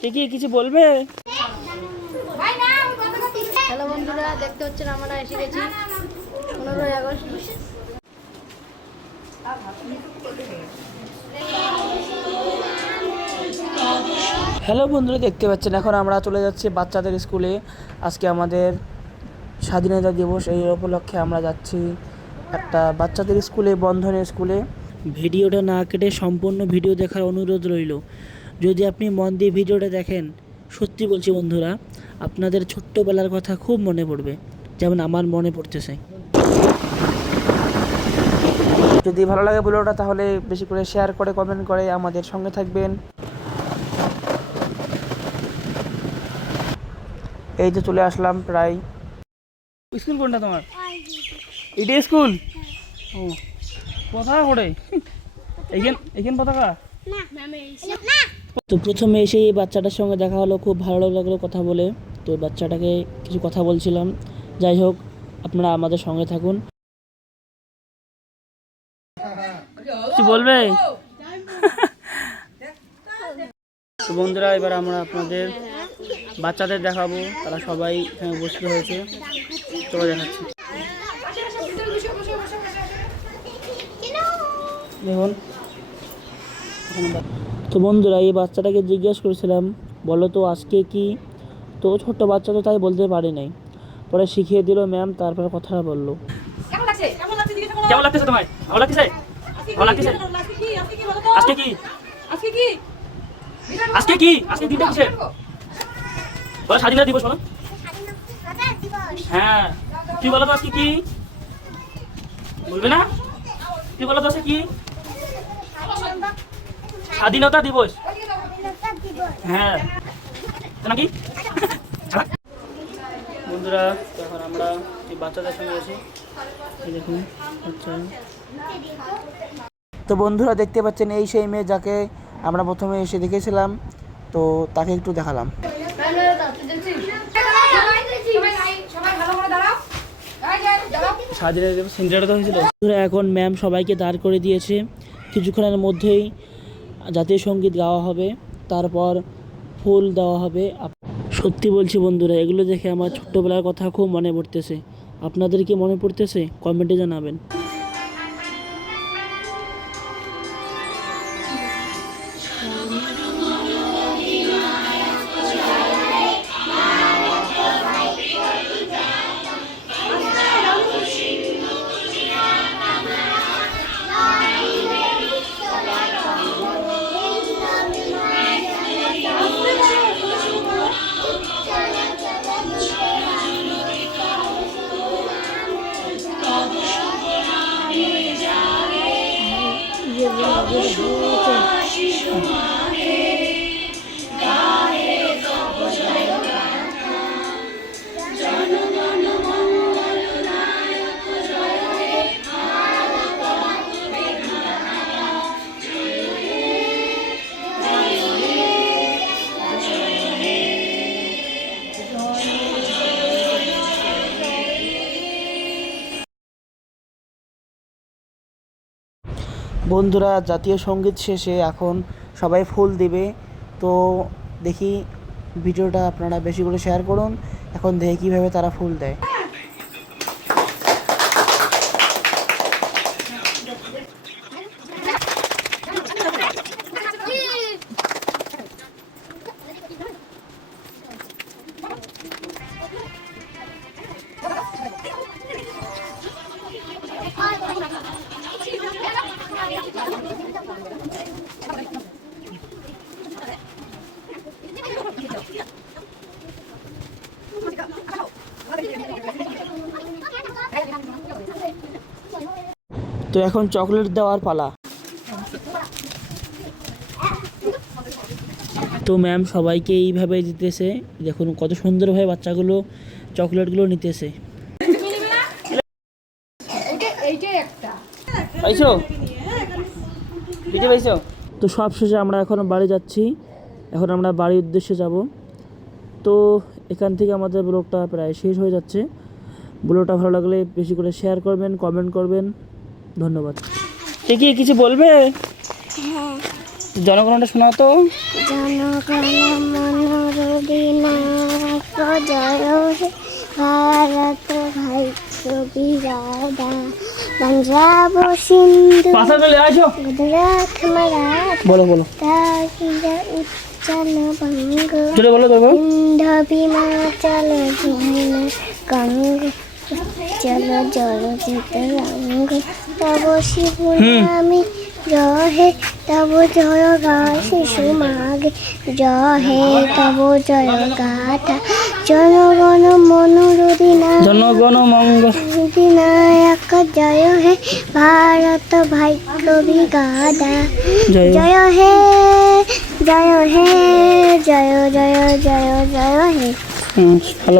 কি কিছু বলবে? হ্যালো বন্ধুরা, দেখতে হচ্ছেন আমরা এসে গেছি 15ই আগস্ট। হ্যালো বন্ধুরা, দেখতে পাচ্ছেন এখন আমরা চলে যাচ্ছি বাচ্চাদের স্কুলে। আজকে আমাদের স্বাধীনতা দিবস, এই উপলক্ষে আমরা যাচ্ছি একটা বাচ্চাদের স্কুলে, বন্ধনের স্কুলে। ভিডিওটা না কেটে সম্পূর্ণ ভিডিও দেখার অনুরোধ রইল। যদি আপনি মন দিয়ে ভিডিওটা দেখেন, সত্যি বলছি বন্ধুরা, আপনাদের ছোট্টবেলার কথা খুব মনে পড়বে, যেমন আমার মনে পড়তেছে। যদি ভালো লাগে ভিডিওটা তাহলে বেশি করে শেয়ার করে কমেন্ট করে আমাদের সঙ্গে থাকবেন। এই যে চলে আসলাম প্রায়। স্কুল কোনটা তোমার? এটা স্কুল? ও, পতাকা করে এইখান পতাকা। তো প্রথমে এসে এই বাচ্চাটার সঙ্গে দেখা হলো, খুব ভালো লাগলো কথা বলে। তো বাচ্চাটাকে কিছু কথা বলছিলাম। যাই হোক, আপনারা আমাদের সঙ্গে থাকুন। কি বলবে? তো বন্ধুরা, এবার আমরা আপনাদের বাচ্চাদের দেখাবো, তারা সবাই এখানে উপস্থিত হয়েছে। চলো দেখাচ্ছি। দেখুন, তো বন্ধুরা, এই বাচ্চাটাকে জিজ্ঞেস করেছিলাম, বলো তো আজকে কি? তো ছোট্ট বাচ্চা তো তাই বলতে পারি নাই। পরে শিখিয়ে দিল ম্যাম, তারপরে কথা বললো। কেমন লাগছে তোমার? ভালো লাগছে? ভালো লাগছে? আজকে কি? আজকে দিনটা কিসের? বলো স্বাধীনতা দিবস, বলো। হ্যাঁ, কি বলো তো আজকে কি? বলবে না? কি বলো তো আজকে কি? স্বাধীনতা দিবস। হ্যাঁ, নাকি? বন্ধুরা, এখন আমরা এই বাচ্চাদের সঙ্গে আছি। দেখুন আচ্ছা। তো বন্ধুরা, দেখতে পাচ্ছেন এই সেই মেয়ে যাকে আমরা প্রথমে এসে দেখেছিলাম। তো তাকে একটু দেখালাম। এখন ম্যাম সবাইকে দাঁড় করে দিয়েছে। কিছুক্ষণের মধ্যেই জাতীয় সঙ্গীত গাওয়া হবে, তারপর ফুল দেওয়া হবে। সত্যি বলছি বন্ধুরা, এগুলো দেখে আমার ছোট্টবেলার কথা খুব মনে পড়তেছে। আপনাদের কি মনে পড়তেছে? কমেন্টে জানাবেন। বন্ধুরা, জাতীয় সঙ্গীত শেষে এখন সবাই ফুল দিবে। তো দেখি, ভিডিওটা আপনারা বেশি করে শেয়ার করুন। এখন দেখি কীভাবে তারা ফুল দেয়। তো এখন চকলেট দেওয়ার পালা। তো ম্যাম সবাইকে এইভাবে দিতেছে। দেখুন কত সুন্দরভাবে বাচ্চাগুলো চকলেটগুলো নিতেছে। পাইছো? পাইছো? তো সব শেষে আমরা এখন বাড়ি যাচ্ছি। এখন আমরা বাড়ির উদ্দেশ্যে যাব। তো এখান থেকে আমাদের ব্লগটা প্রায় শেষ হয়ে যাচ্ছে। ব্লগটা ভালো লাগলে বেশি করে শেয়ার করবেন, কমেন্ট করবেন। ধন্যবাদ। কি কিছু বলবে? জনগণটা শোনাও তো। জনগণ মনোরদিনায়ক জয় হে ভারত ভাই বিরাদা পঞ্জাব সিন্ধু পাশা চলে আসো। গুজরাট মারাঠ বলো বলো, তাহিরা উচ্চাল বঙ্গ জোরে বলো দেখো। ইন্দ বিমাচল যমুনা গঙ্গ চল জল চিত রঙ্গ তব শিব নামে জয় তব জয় গা শিশু মাগে জয় তব জয় গাথা জনগণ মনোরদিনা জনগণ মঙ্গল। অধিনায়ক জয় হে ভারত ভাগ্য বিগাদা জয় জয় হে জয় হে জয় জয় জয় জয় হে। ভালো।